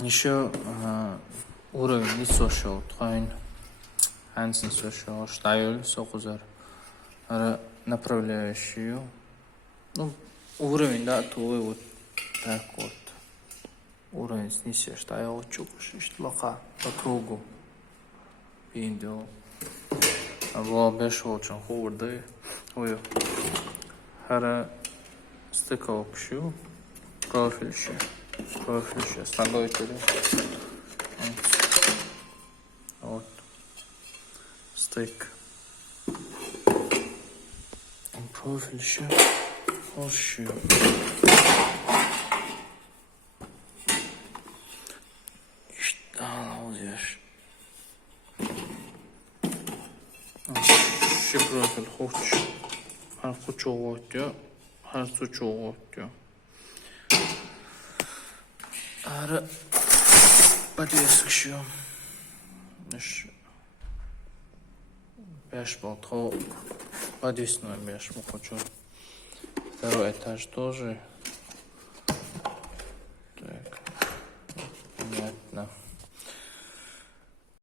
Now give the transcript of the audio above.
Еще уровень лицо шел, твоин Хансен сошел, штайл сокузар, направляющую. Ну, уровень, да, твой вот так вот. Уровень снизишь, штайл чукушишь, лоха по кругу. Пиндел. Або бешол чон хурды. Ой. Хара стыковкшу. Профильше. Профильше. Станой тери. Вот. Стык. Профильше. Ощу. İşte alacağız. Şu profil hoş. Her kutu oluyor. Her suçu oluyor. Ara подвеску. Наш беш болто. Подвесную беш хочу. Второй этаж тоже.